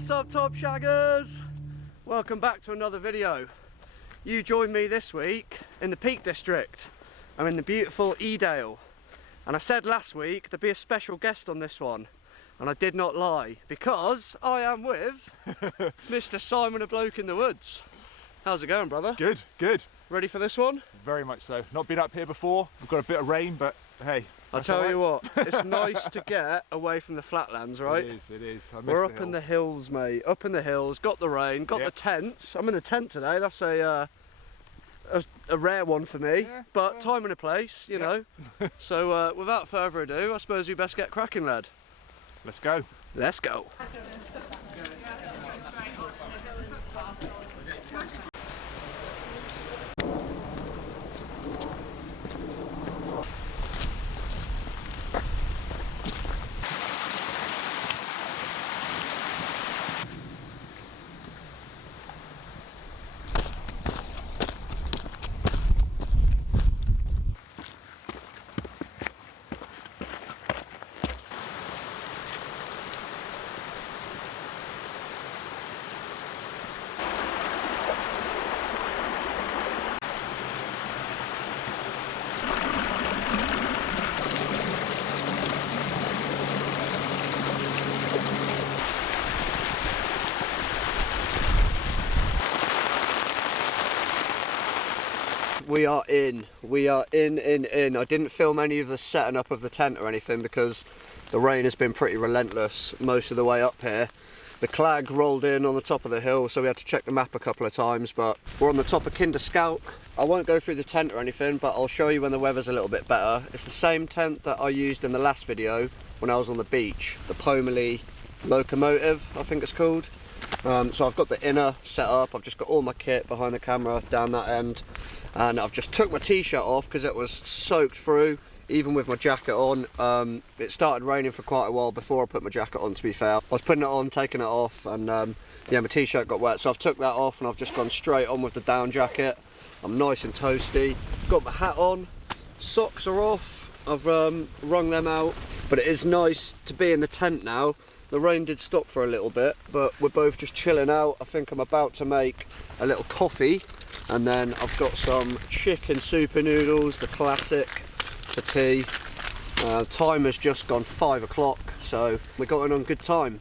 What's up, top shaggers? Welcome back to another video. You joined me this week in the Peak District. I'm in the beautiful Edale, and I said last week there'd be a special guest on this one, and I did not lie, because I am with Mr. Simon, a bloke in the woods. How's it going, brother? Good, good. Ready for this one? Very much so. Not been up here before. We've got a bit of rain, but hey. I'll tell you what, it's nice to get away from the flatlands, right? It is, it is. I miss We're the up hills. in the hills, mate. Up in the hills, got the rain, got the tents. I'm in a tent today. That's a rare one for me, but well, time and a place, you know. So without further ado, I suppose we best get cracking, lad. Let's go. Let's go. We are in. I didn't film any of the setting up of the tent or anything because the rain has been pretty relentless most of the way up here. The clag rolled in on the top of the hill, so we had to check the map a couple of times, but we're on the top of Kinder Scout. I won't go through the tent or anything, but I'll show you when the weather's a little bit better. It's the same tent that I used in the last video when I was on the beach, the Pomely Locomotive, I think it's called. So I've got the inner set up, I've just got all my kit behind the camera down that end, and I've just took my t-shirt off because it was soaked through, even with my jacket on. It started raining for quite a while before I put my jacket on, to be fair. I was putting it on, taking it off, and yeah, my t-shirt got wet, so I've took that off and I've just gone straight on with the down jacket. I'm nice and toasty. Got my hat on, socks are off, I've wrung them out, but it is nice to be in the tent now. The rain did stop for a little bit, but we're both just chilling out. I think I'm about to make a little coffee, and then I've got some chicken super noodles, the classic, for tea. Time has just gone 5 o'clock, so we're going on good time.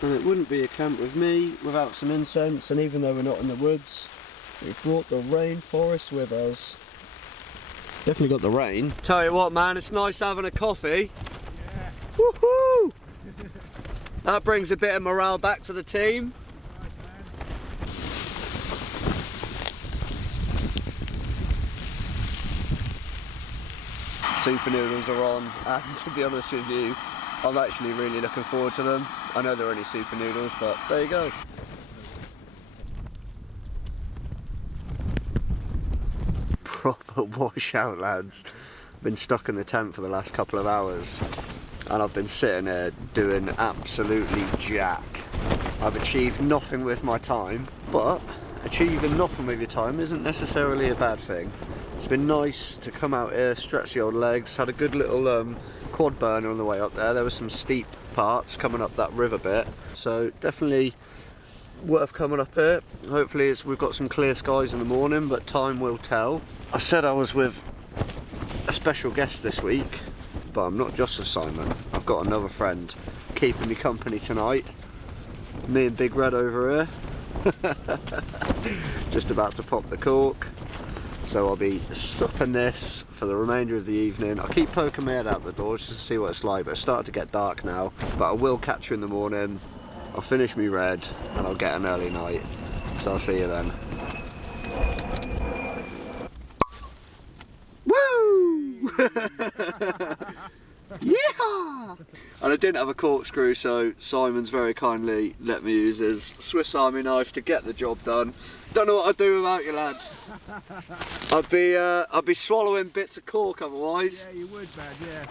And it wouldn't be a camp with me without some incense, and even though we're not in the woods, we've brought the rainforest with us. Definitely got the rain. Tell you what, man, it's nice having a coffee. Yeah. Woohoo! That brings a bit of morale back to the team. Super noodles are on, and to be honest with you, I'm actually really looking forward to them. I know they're only super noodles, but there you go. Proper washout, lads. Been stuck in the tent for the last couple of hours, and I've been sitting here doing absolutely jack. I've achieved nothing with my time, but achieving nothing with your time isn't necessarily a bad thing. It's been nice to come out here, stretch the old legs, had a good little quad burner on the way up there. There were some steep parts coming up that river bit, so definitely worth coming up here. Hopefully we've got some clear skies in the morning, but time will tell. I said I was with a special guest this week, but I'm not just with Simon. I've got another friend keeping me company tonight. Me and Big Red over here. Just about to pop the cork. So I'll be supping this for the remainder of the evening. I'll keep poking my head out the door just to see what it's like, but it's starting to get dark now. But I will catch you in the morning. I'll finish me red and I'll get an early night. So I'll see you then. Woo! Yeah! And I didn't have a corkscrew, so Simon's very kindly let me use his Swiss Army knife to get the job done. Don't know what I'd do without you, lad. I'd be swallowing bits of cork otherwise. Yeah, you would, man, yeah.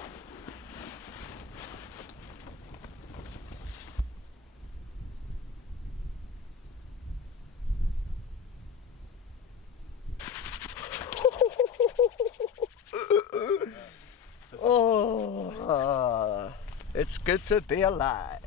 Oh, it's good to be alive.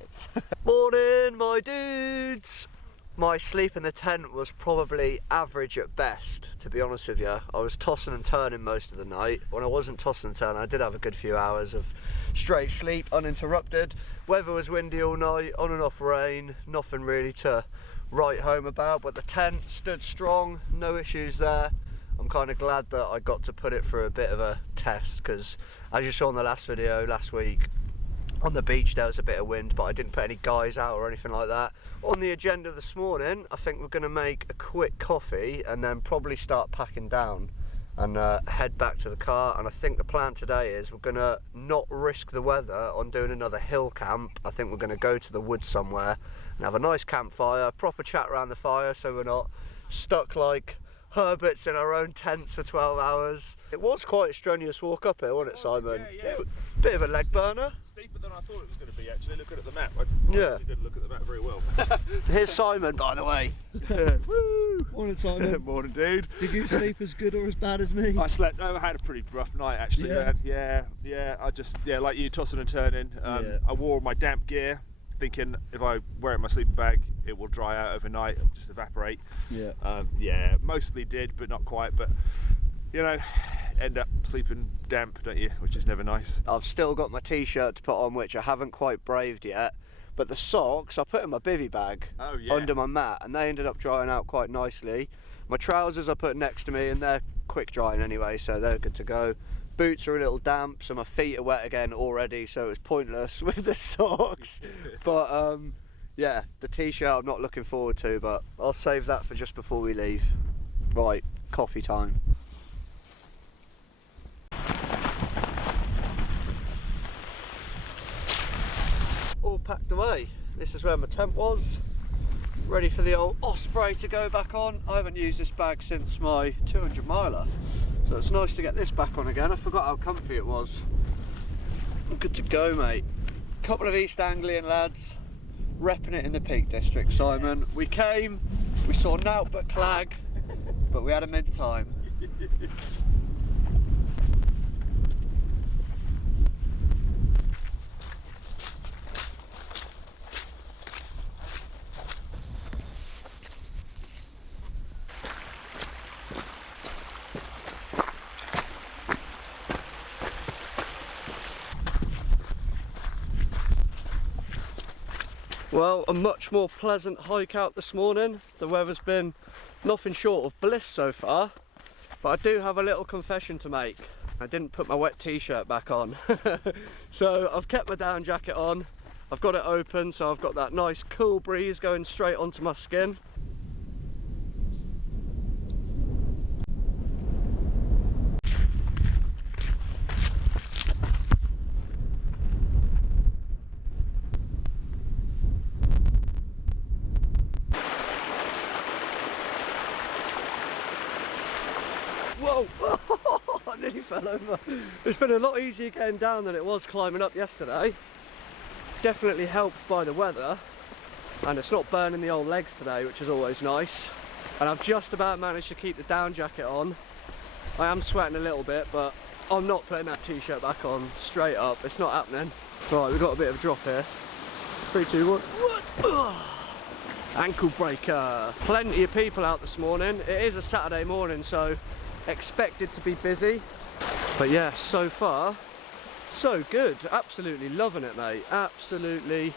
Morning, my dudes. My sleep in the tent was probably average at best, to be honest with you. I was tossing and turning most of the night. When I wasn't tossing and turning, I did have a good few hours of straight sleep, uninterrupted. Weather was windy all night, on and off rain, nothing really to write home about, but the tent stood strong, no issues there. I'm kind of glad that I got to put it through a bit of a test, because as you saw in the last video last week, on the beach there was a bit of wind, but I didn't put any guys out or anything like that. On the agenda this morning, I think we're going to make a quick coffee and then probably start packing down and head back to the car. And I think the plan today is we're going to not risk the weather on doing another hill camp. I think we're going to go to the woods somewhere and have a nice campfire, proper chat around the fire, so we're not stuck like hermits in our own tents for 12 hours. It was quite a strenuous walk up here, wasn't it, Simon? Yeah. Bit of a leg burner. Steeper than I thought it was going to be, actually, looking at the map. I didn't look at the map very well. Here's Simon, by the way. Woo! Morning, Simon. Morning, dude. Did you sleep as good or as bad as me? I slept. I had a pretty rough night, actually. Yeah. Man. Yeah. I just, like you, tossing and turning. I wore my damp gear, thinking if I wear it in my sleeping bag, it will dry out overnight, it'll just evaporate. Yeah. Mostly did, but not quite. But you know, end up sleeping damp, don't you? Which is never nice. I've still got my t-shirt to put on, which I haven't quite braved yet. But the socks, I put in my bivvy bag under my mat, and they ended up drying out quite nicely. My trousers I put next to me, and they're quick drying anyway, so they're good to go. Boots are a little damp, so my feet are wet again already, so it was pointless with the socks. But yeah, the t-shirt I'm not looking forward to, but I'll save that for just before we leave. Right, coffee time. All packed away. This is where my tent was, ready for the old Osprey to go back on. I haven't used this bag since my 200 miler, so it's nice to get this back on again. I forgot how comfy it was. I'm good to go, mate. Couple of East Anglian lads repping it in the Peak District, Simon. We came, we saw naught but clag, but we had a mint time. Well, a much more pleasant hike out this morning. The weather's been nothing short of bliss so far, but I do have a little confession to make. I didn't put my wet t-shirt back on. So I've kept my down jacket on, I've got it open, so I've got that nice cool breeze going straight onto my skin. Whoa! I nearly fell over. It's been a lot easier getting down than it was climbing up yesterday. Definitely helped by the weather, and it's not burning the old legs today, which is always nice. And I've just about managed to keep the down jacket on. I am sweating a little bit, but I'm not putting that t-shirt back on straight up. It's not happening. Right, we've got a bit of a drop here. 3, 2, 1. What? Ugh. Ankle breaker. Plenty of people out this morning. It is a Saturday morning, so expected to be busy, but yeah, so far so good. Absolutely loving it, mate. Absolutely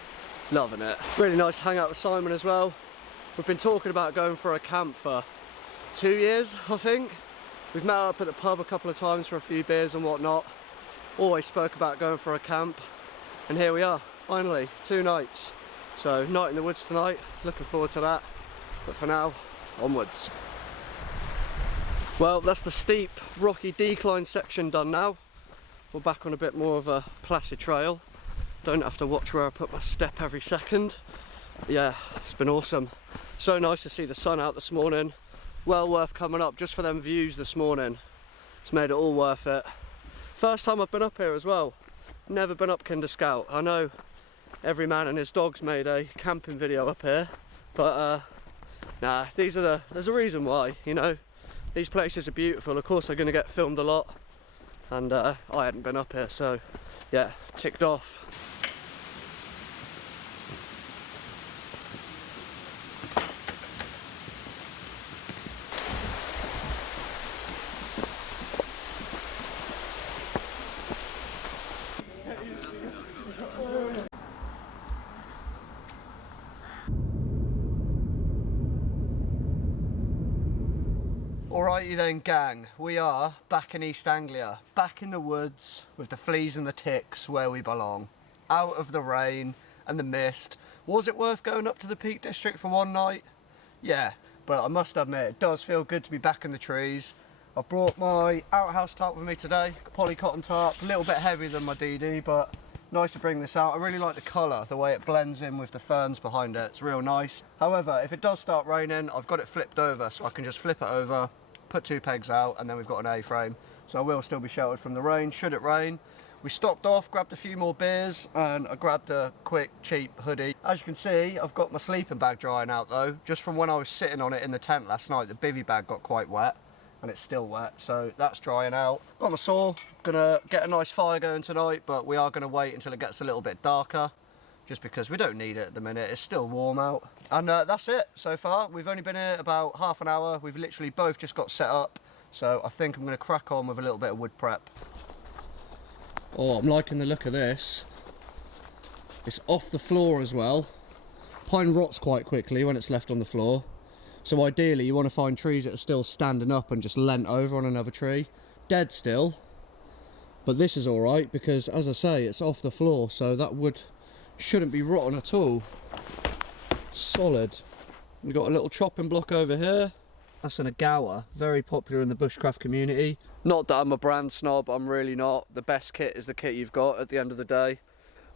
loving it. Really nice to hang out with Simon as well. We've been talking about going for a camp for 2 years, I think. We've met up at the pub a couple of times for a few beers and whatnot. Always spoke about going for a camp, and here we are, finally, 2 nights. So night in the woods tonight, looking forward to that, but for now, onwards. Well, that's the steep, rocky decline section done now. We're back on a bit more of a placid trail. Don't have to watch where I put my step every second. Yeah, it's been awesome. So nice to see the sun out this morning. Well worth coming up just for them views this morning. It's made it all worth it. First time I've been up here as well. Never been up Kinder Scout. I know every man and his dog's made a camping video up here, but nah, there's a reason why, you know. These places are beautiful. Of course they're going to get filmed a lot, and I hadn't been up here, so yeah, ticked off. Alrighty then gang, we are back in East Anglia, back in the woods with the fleas and the ticks where we belong. Out of the rain and the mist. Was it worth going up to the Peak District for one night? Yeah, but I must admit it does feel good to be back in the trees. I brought my outhouse tarp with me today, poly cotton tarp, a little bit heavier than my DD, but nice to bring this out. I really like the colour, the way it blends in with the ferns behind it, it's real nice. However, if it does start raining, I've got it flipped over, so I can just flip it over, put two pegs out, and then we've got an A-frame. So I will still be sheltered from the rain, should it rain. We stopped off, grabbed a few more beers, and I grabbed a quick, cheap hoodie. As you can see, I've got my sleeping bag drying out though. Just from when I was sitting on it in the tent last night, the bivvy bag got quite wet, and it's still wet, so that's drying out. Got my saw, gonna get a nice fire going tonight, but we are gonna wait until it gets a little bit darker, just because we don't need it at the minute. It's still warm out. And that's it so far. We've only been here about half an hour. We've literally both just got set up, so I think I'm gonna crack on with a little bit of wood prep. Oh, I'm liking the look of this. It's off the floor as well. Pine rots quite quickly when it's left on the floor. So ideally you want to find trees that are still standing up and just leant over on another tree. Dead still. But this is alright because, as I say, it's off the floor, so that wood shouldn't be rotten at all. Solid. We've got a little chopping block over here. That's an Edale, very popular in the bushcraft community. Not that I'm a brand snob, I'm really not. The best kit is the kit you've got at the end of the day.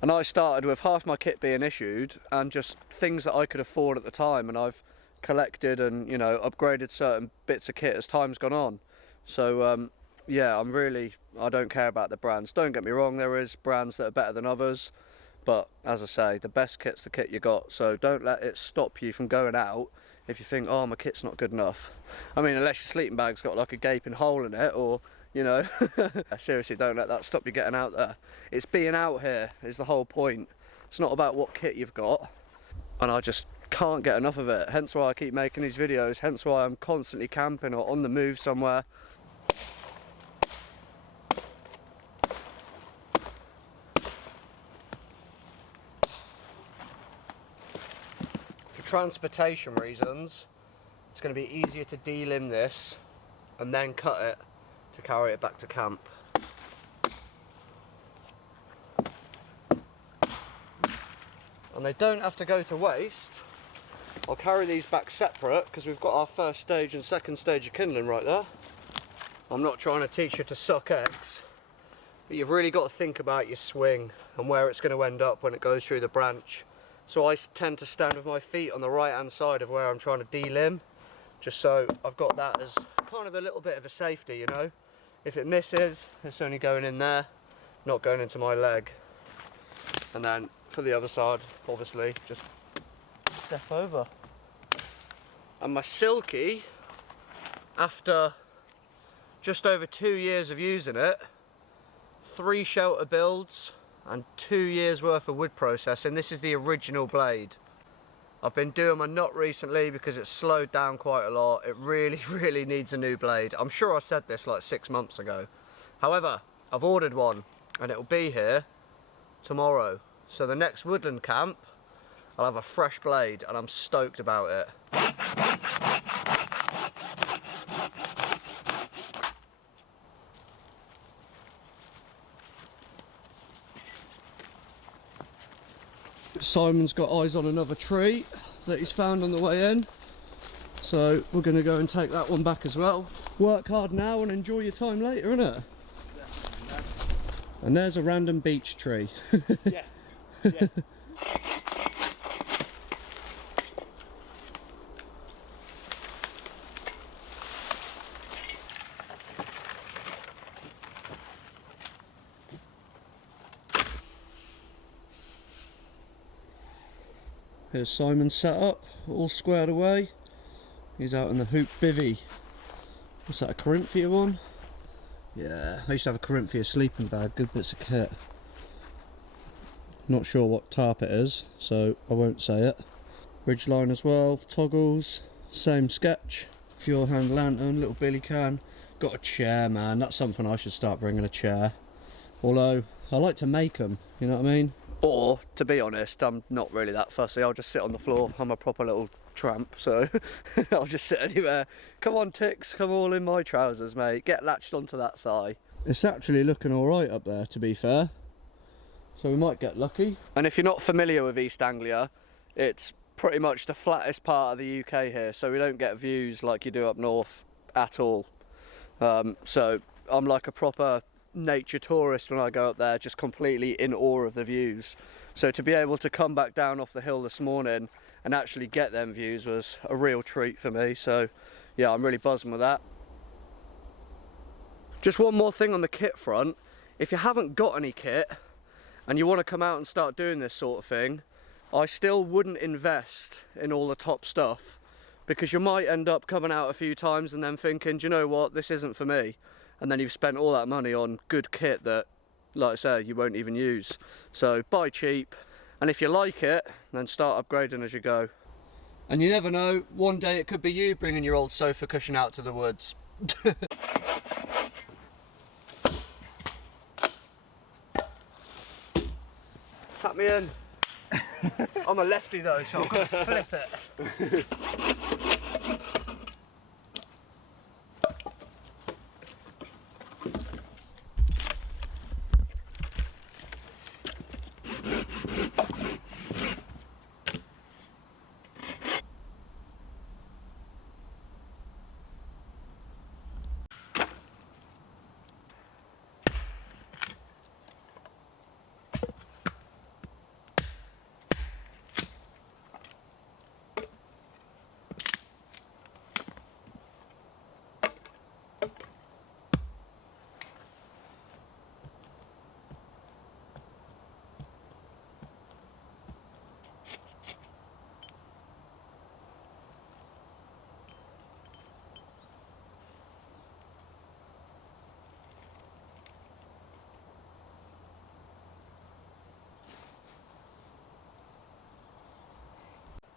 And I started with half my kit being issued and just things that I could afford at the time, and I've collected and, you know, upgraded certain bits of kit as time's gone on. So yeah, I don't care about the brands. Don't get me wrong, there is brands that are better than others, but as I say, the best kit's the kit you got, so don't let it stop you from going out if you think, oh, my kit's not good enough. I mean, unless your sleeping bag's got like a gaping hole in it, or, you know, seriously, don't let that stop you getting out there. It's being out here is the whole point. It's not about what kit you've got, and I just can't get enough of it. Hence why I keep making these videos, hence why I'm constantly camping or on the move somewhere. For transportation reasons, it's going to be easier to delimb this and then cut it to carry it back to camp. And they don't have to go to waste. I'll carry these back separate because we've got our first stage and second stage of kindling right there. I'm not trying to teach you to suck eggs, but you've really got to think about your swing and where it's going to end up when it goes through the branch. So I tend to stand with my feet on the right hand side of where I'm trying to delimb, just so I've got that as kind of a little bit of a safety, you know. If it misses, it's only going in there, not going into my leg. And then for the other side, obviously, just step over. And my Silky, after just over 2 years of using it, 3 shelter builds and 2 years worth of wood processing. This is the original blade. I've been doing my knot recently because it's slowed down quite a lot. It really needs a new blade. I'm sure I said this like 6 months ago. However, I've ordered one and it'll be here tomorrow. So the next woodland camp, I'll have a fresh blade and I'm stoked about it. Simon's got eyes on another tree that he's found on the way in, so we're going to go and take that one back as well. Work hard now and enjoy your time later, innit? And there's a random beech tree. Yeah. Yeah. Here's Simon's set up, all squared away. He's out in the hoop bivvy. What's that, a Corinthia one? Yeah, I used to have a Corinthia sleeping bag, good bits of kit. Not sure what tarp it is, so I won't say it. Ridge line as well, toggles, same sketch. Fuel hand lantern, little billy can. Got a chair, man, that's something I should start bringing, a chair. Although, I like to make them, you know what I mean? Or, to be honest, I'm not really that fussy. I'll just sit on the floor. I'm a proper little tramp, so I'll just sit anywhere. Come on, Tix, come all in my trousers, mate. Get latched onto that thigh. It's actually looking alright up there, to be fair. So we might get lucky. And if you're not familiar with East Anglia, it's pretty much the flattest part of the UK here, so we don't get views like you do up north at all. So I'm like a proper nature tourist when I go up there, just completely in awe of the views. So to be able to come back down off the hill this morning and actually get them views was a real treat for me. So yeah, I'm really buzzing with that. Just one more thing on the kit front. If you haven't got any kit and you want to come out and start doing this sort of thing, I still wouldn't invest in all the top stuff, because you might end up coming out a few times and then thinking, do you know what, this isn't for me. And then you've spent all that money on good kit that, like I say, you won't even use. So buy cheap, and if you like it, then start upgrading as you go. And you never know, one day it could be you bringing your old sofa cushion out to the woods. Tap me in. I'm a lefty though, so I've got to flip it.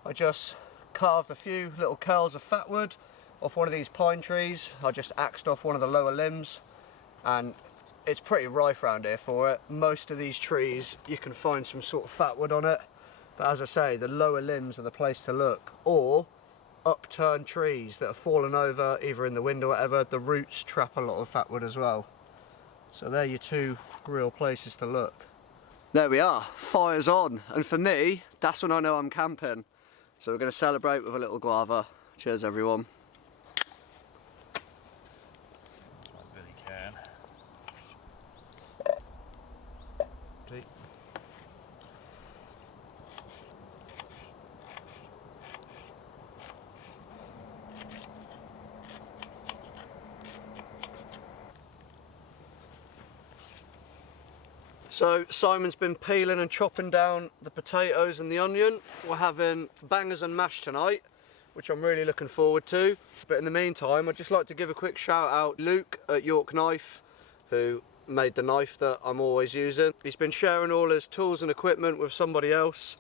I just carved a few little curls of fat wood off one of these pine trees. I just axed off one of the lower limbs, and it's pretty rife around here for it. Most of these trees you can find some sort of fat wood on it, but as I say, the lower limbs are the place to look. Or upturned trees that have fallen over either in the wind or whatever, the roots trap a lot of fat wood as well. So they're your two real places to look. There we are, fire's on, and for me, that's when I know I'm camping. So we're going to celebrate with a little guava. Cheers everyone. I really can. Pete. So Simon's been peeling and chopping down the potatoes and the onion. We're having bangers and mash tonight, which I'm really looking forward to. But in the meantime, I'd just like to give a quick shout out to Luke at York Knife, who made the knife that I'm always using. He's been sharing all his tools and equipment with somebody else,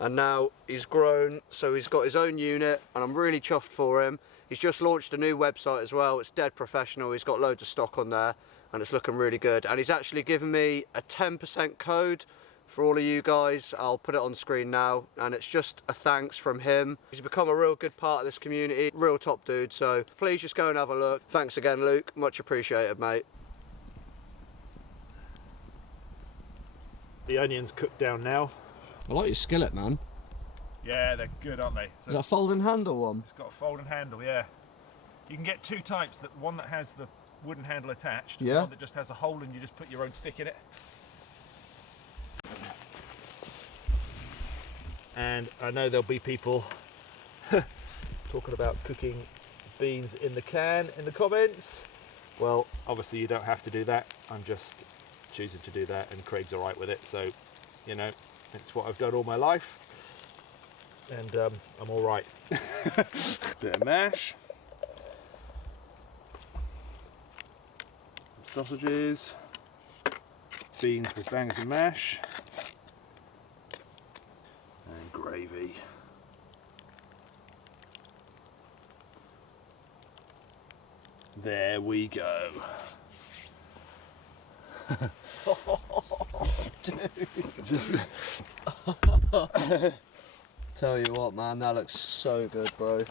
and now he's grown, so he's got his own unit, and I'm really chuffed for him. He's just launched a new website as well. It's dead professional. He's got loads of stock on there, and it's looking really good. And he's actually given me a 10% code for all of you guys. I'll put it on screen now, and it's just a thanks from him. He's become a real good part of this community, real top dude, so please just go and have a look. Thanks again, Luke, much appreciated, mate. The onions cooked down now. I like your skillet, man. Yeah, they're good, aren't they? Is that a folding handle one? It's got a folding handle, yeah. You can get two types, that one that has the wooden handle attached, yeah, one that just has a hole and you just put your own stick in it. and I know there'll be people talking about cooking beans in the can in the comments. Well, obviously you don't have to do that. I'm just choosing to do that, and Craig's all right with it. So, you know, it's what I've done all my life, and I'm all right. Bit of mash, sausages, beans with bangers and mash, and gravy. There we go. Just tell you what, man, that looks so good, bro.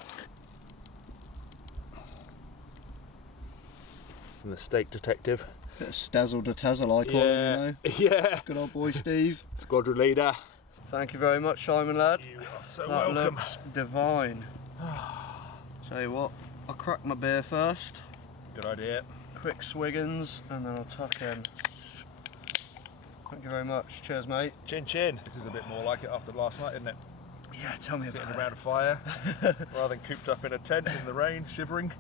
I'm the steak detective. Bit of stazzle to tazzle, I call it, you know. Yeah. Good old boy Steve. Squadron leader. Thank you very much, Simon, lad. You are so That welcome. looks divine. Tell you what, I'll crack my beer first. Good idea. Quick swiggins, and then I'll tuck in. Thank you very much. Cheers, mate. Chin chin. This is a bit more like it after last night, isn't it? Yeah, tell me Sitting about around a fire rather than cooped up in a tent in the rain, shivering.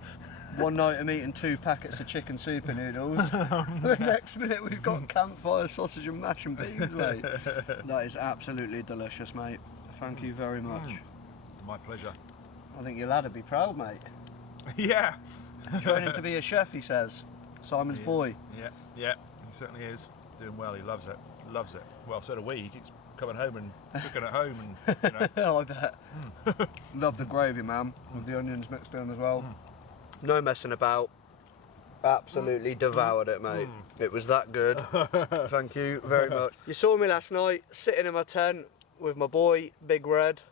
it. One night I'm eating 2 packets of chicken super noodles. The next minute we've got campfire sausage and mash and beans, mate. That is absolutely delicious, mate. Thank you very much. My pleasure. I think your lad would be proud, mate. Yeah. Training to be a chef, he says. Simon's boy. Yeah, yeah, he certainly is. Doing well, he loves it. Loves it. Well, so do we. He keeps coming home and cooking at home, and you know. I bet. Love the gravy, man, with the onions mixed in as well. No messing about. Absolutely devoured it, mate. It was that good. Thank you very much. You saw me last night sitting in my tent with my boy, Big Red.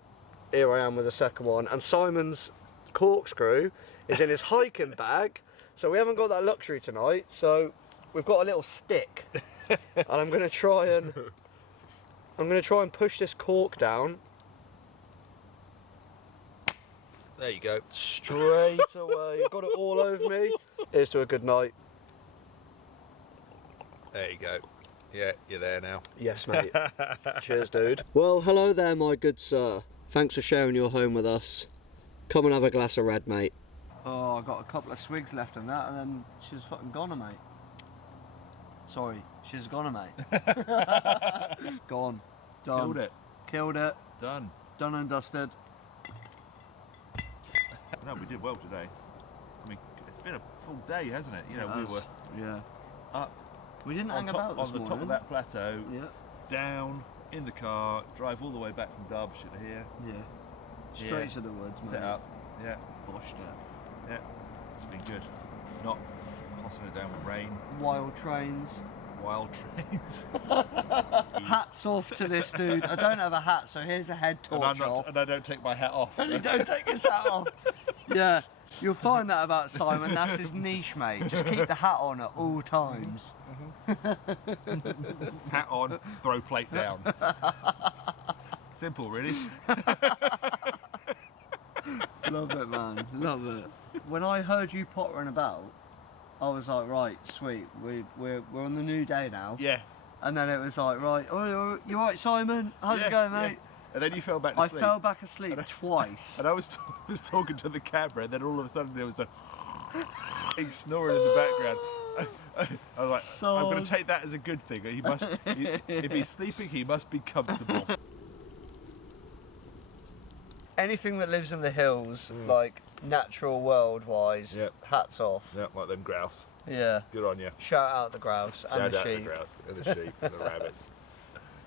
Here I am with the second one. And Simon's corkscrew is in his hiking bag. So we haven't got that luxury tonight. So we've got a little stick. And I'm going to try and push this cork down. There you go. Straight away. You've got it all over me. Here's to a good night. There you go. Yeah, you're there now. Yes, mate. Cheers, dude. Well, hello there, my good sir. Thanks for sharing your home with us. Come and have a glass of red, mate. Oh, I got a couple of swigs left in that, and then she's fucking goner, mate. Sorry, she's goner, mate. Gone. Done. Killed it. Killed it. Done. Done and dusted. No, we did well today. I mean, it's been a full day, hasn't it? You know, we were up. We didn't hang about this on the top of that plateau. Yeah. Down in the car, drive all the way back from Derbyshire to here. Yeah. Straight to the woods, mate. Set up. Yeah. Boshed it. Yeah. It's been good. Not tossing it down with rain. Wild trains. Wild trains. Hats off to this dude. I don't have a hat, so here's a head torch off. And I don't take my hat off. And he don't take his hat off. Yeah, you'll find that about Simon. That's his niche, mate. Just keep the hat on at all times. Hat on, throw plate down. Simple, really. Love it, man. Love it. When I heard you pottering about, I was like, right, sweet. We're on the new day now. Yeah. And then it was like, right, oh, you right, Simon? How's it going, mate? Yeah. And then you fell back to I sleep. fell back asleep twice. And I was talking to the camera, and then all of a sudden there was a snoring in the background. I was like, I'm going to take that as a good thing. If he's sleeping, he must be comfortable. Anything that lives in the hills, like natural world-wise, hats off. Yeah, like them grouse. Yeah. Good on you. Shout out the grouse and the Shout out sheep. the grouse and the sheep and the rabbits.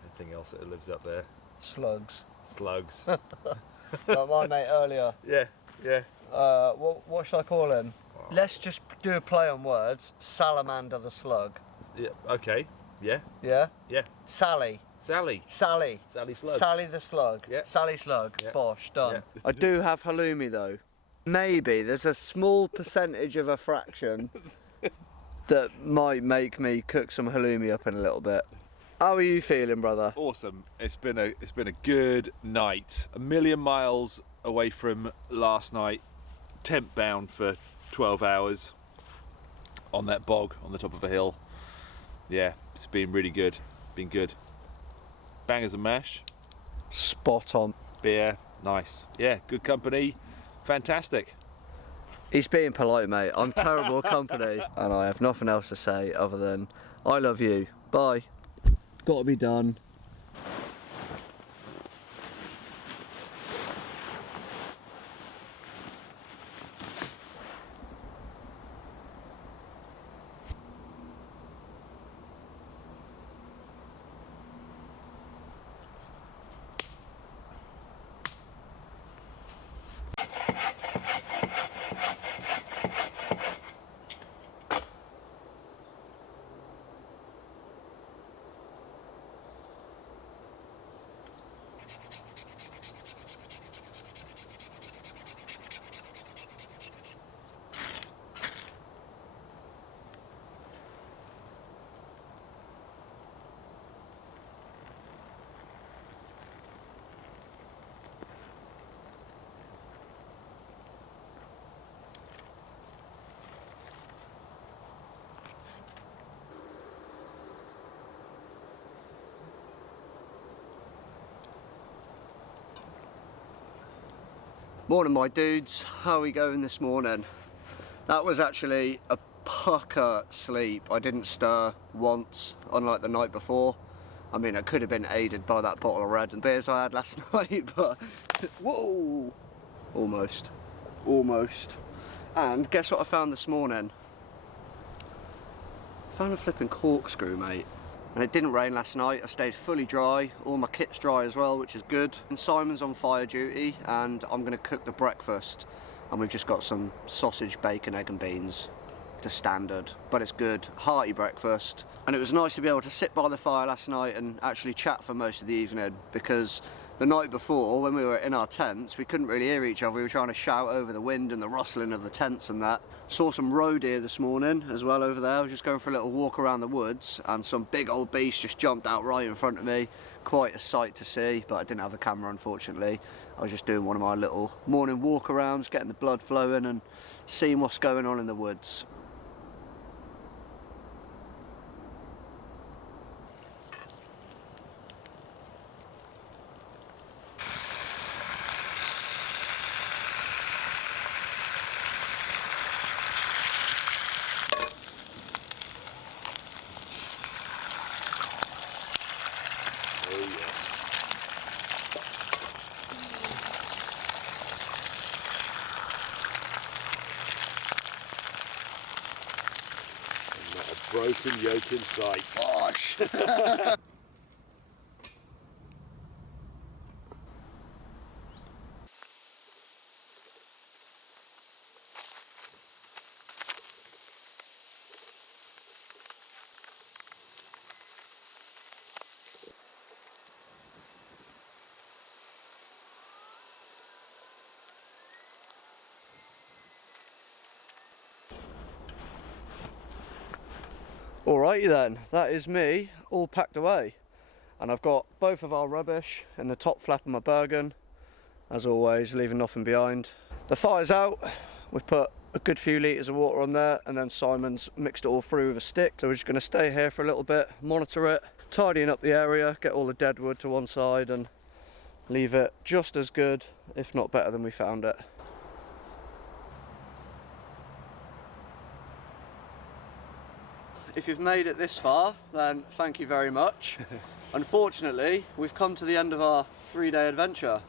Anything else that lives up there? Slugs. Slugs. Like my mate earlier. Yeah, yeah. What should I call him? Oh. Let's just do a play on words. Salamander the slug. Yeah. Okay. Yeah. Yeah? Yeah. Sally. Sally. Sally. Sally Slug. Sally the slug. Yeah. Sally slug. Yeah. Bosh, done. Yeah. I do have halloumi though. Maybe there's a small percentage of a fraction that might make me cook some halloumi up in a little bit. How are you feeling, brother? Awesome. It's been a good night. 1,000,000 miles away from last night. Tent bound for 12 hours on that bog on the top of a hill. Yeah, it's been really good. Been good. Bangers and mash. Spot on. Beer, nice. Yeah, good company, fantastic. He's being polite, mate. I'm terrible company, and I have nothing else to say other than I love you. Bye. Got to be done. Morning, my dudes. How are we going this morning? That was actually a pucker sleep. I didn't stir once, unlike the night before. I mean, it could have been aided by that bottle of red and beers I had last night, but whoa, almost. And guess what I found this morning? Found a flipping corkscrew, mate. And it didn't rain last night. I stayed fully dry. All my kit's dry as well, which is good. And Simon's on fire duty, and I'm going to cook the breakfast. And we've just got some sausage, bacon, egg and beans. The standard, but it's good. Hearty breakfast. And it was nice to be able to sit by the fire last night and actually chat for most of the evening, because the night before, when we were in our tents, we couldn't really hear each other. We were trying to shout over the wind and the rustling of the tents and that. Saw some roe deer this morning as well over there. I was just going for a little walk around the woods, and some big old beast just jumped out right in front of me. Quite a sight to see, but I didn't have the camera, unfortunately. I was just doing one of my little morning walk arounds, getting the blood flowing and seeing what's going on in the woods. Broken yoke in sight. Gosh! Alrighty then, that is me all packed away, and I've got both of our rubbish in the top flap of my Bergen, as always, leaving nothing behind. The fire's out. We've put a good few litres of water on there, and then Simon's mixed it all through with a stick. So we're just going to stay here for a little bit, monitor it, tidying up the area, get all the dead wood to one side and leave it just as good, if not better than we found it. If you've made it this far, then thank you very much. Unfortunately, we've come to the end of our 3-day adventure.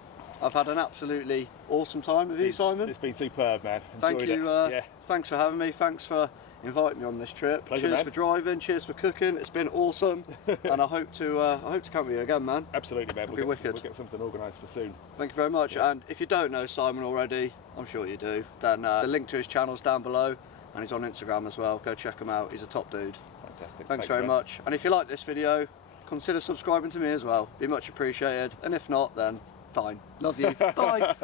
I've had an absolutely awesome time with you, Simon. It's been superb, man. Thank Enjoyed you. it. Yeah. Thanks for having me. Thanks for inviting me on this trip. Pleasure, cheers man. for driving. Cheers for cooking. It's been awesome, and I hope to camp with you again, man. Absolutely, man. It'll be wicked. We'll get something organised for soon. Thank you very much. Yeah. And if you don't know Simon already, I'm sure you do, then the link to his channel's down below, and he's on Instagram as well. Go check him out. He's a top dude. Fantastic. Thanks very much. And if you like this video, consider subscribing to me as well. Be much appreciated. And if not, then fine. Love you. Bye.